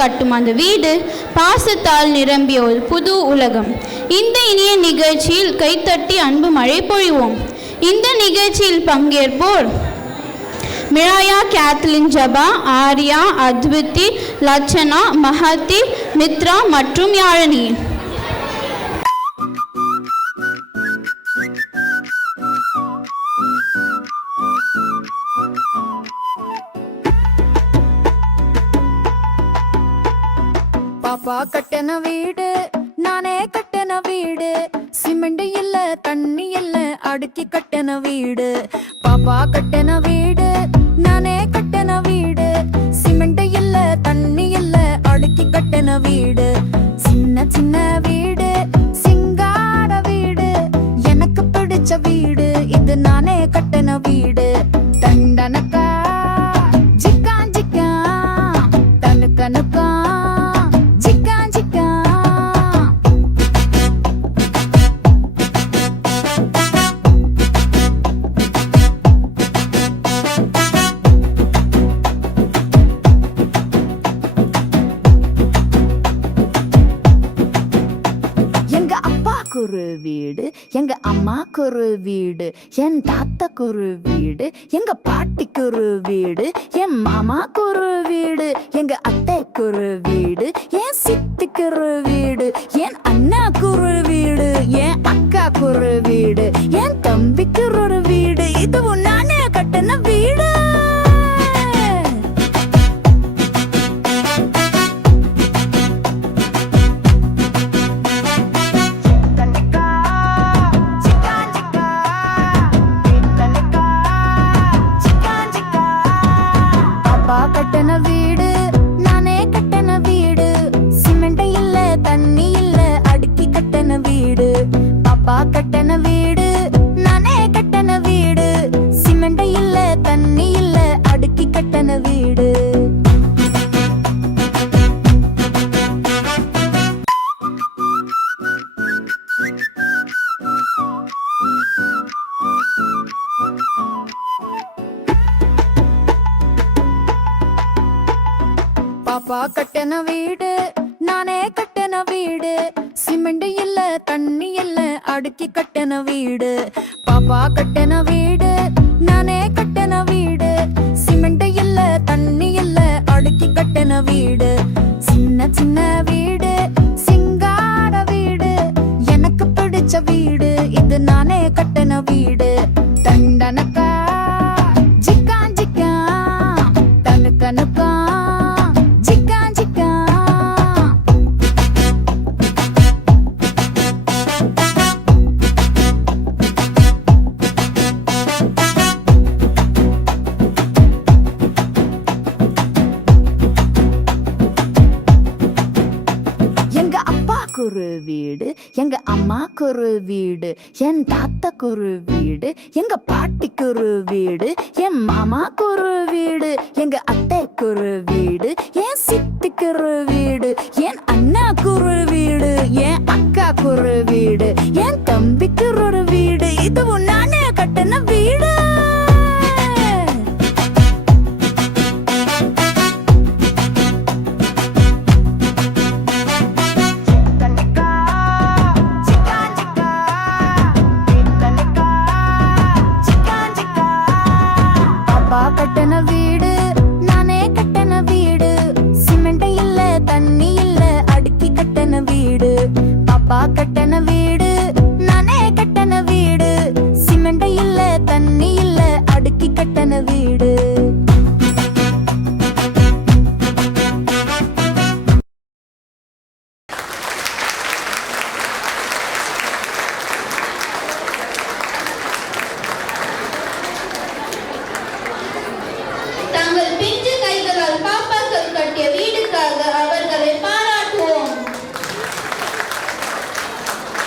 கட்டும் அந்த வீடு பாசத்தால் நிரம்பிய ஒரு புது உலகம். இந்த இனிய நிகழ்ச்சியில் கைத்தட்டி அன்பு மழை பொழிவோம். இந்த நிகழ்ச்சியில் பங்கேற்போர் மிராயா, கேத்லின், ஜபா, ஆர்யா, அத்வித்தி, லட்சணா, மஹதி, மித்ரா மற்றும் யாழினி. பாப்பா கட்டின வீடு, நானே கட்டின வீடு, சிமெண்ட் இல்ல தண்ணி இல்ல அடுக்கி கட்டின வீடு. பாப்பா கட்டின வீடு, நானே கட்டின வீடு, சிமெண்ட் இல்ல தண்ணி இல்ல அடுக்கி கட்டின வீடு. சின்ன சின்ன வீடு, சிங்கார வீடு, எனக்கு பிடிச்ச வீடு, இது நானே கட்டின வீடு. தண்டனக்கா ஜிக்கா ஜிக்கா தனுக்கனுக்கா ஒரு வீடு, எங்க அம்மாக்கு ஒரு வீடு, என் தாத்தாக்கு ஒரு வீடு, எங்க பாட்டிக்கு ஒரு வீடு, என் மாமாக்கு ஒரு வீடு, எங்க அத்தைக்கு ஒரு வீடு, என் சித்திக்கு ஒரு வீடு, என் அண்ணாக்கு ஒரு வீடு, என் அக்காக்கு ஒரு வீடு, என் தம்பிக்கு ஒரு வீடு, இதுவும் நானே கட்டின வீடு. கட்டின வீடு, நானே கட்டின வீடு, சிமெண்ட் இல்ல தண்ணி இல்ல அடுக்கி கட்டின வீடு. பாப்பா கட்டின வீடு, நானே கட்டின வீடு, சிமெண்ட் இல்ல தண்ணி இல்ல அடுக்கி கட்டின வீடு. பாப்பா கட்டின வீடு, நானே கட்டின வீடு, சிமெண்ட் இல்ல தண்ணி இல்ல அடுக்கி கட்டின வீடு. பாப்பா கட்டின வீடு, நானே கட்டின வீடு, சிமெண்ட் இல்ல தண்ணி இல்ல அடுக்கி கட்டின வீடு. சின்ன சின்ன வீடு, சிங்கார வீடு, எனக்கு பிடிச்ச வீடு, இது நானே கட்டின வீடு. தண்டனக்கா ஜிக்கா ஜிக்கா தனுக்கனுக்கா ஒரு வீடு, எங்க அம்மாக்கு ஒரு வீடு, என் தாத்தாக்கு ஒரு வீடு, எங்க பாட்டிக்கு ஒரு வீடு, என் மாமாக்கு ஒரு வீடு, எங்க அத்தைக்கு ஒரு வீடு, என் சித்திக்கு ஒரு வீடு, என் அண்ணாக்கு ஒரு வீடு, என் அக்காக்கு ஒரு வீடு, என் தம்பிக்கு ஒரு வீடு, இதுவும் நானே கட்டின வீடு. கட்டின வீடு, நானே கட்டின வீடு, சிமெண்ட் இல்ல தண்ணி இல்ல அடுக்கி கட்டின வீடு. பாப்பா கட்டின வீடு, நானே கட்டின வீடு, சிமெண்ட் இல்ல தண்ணி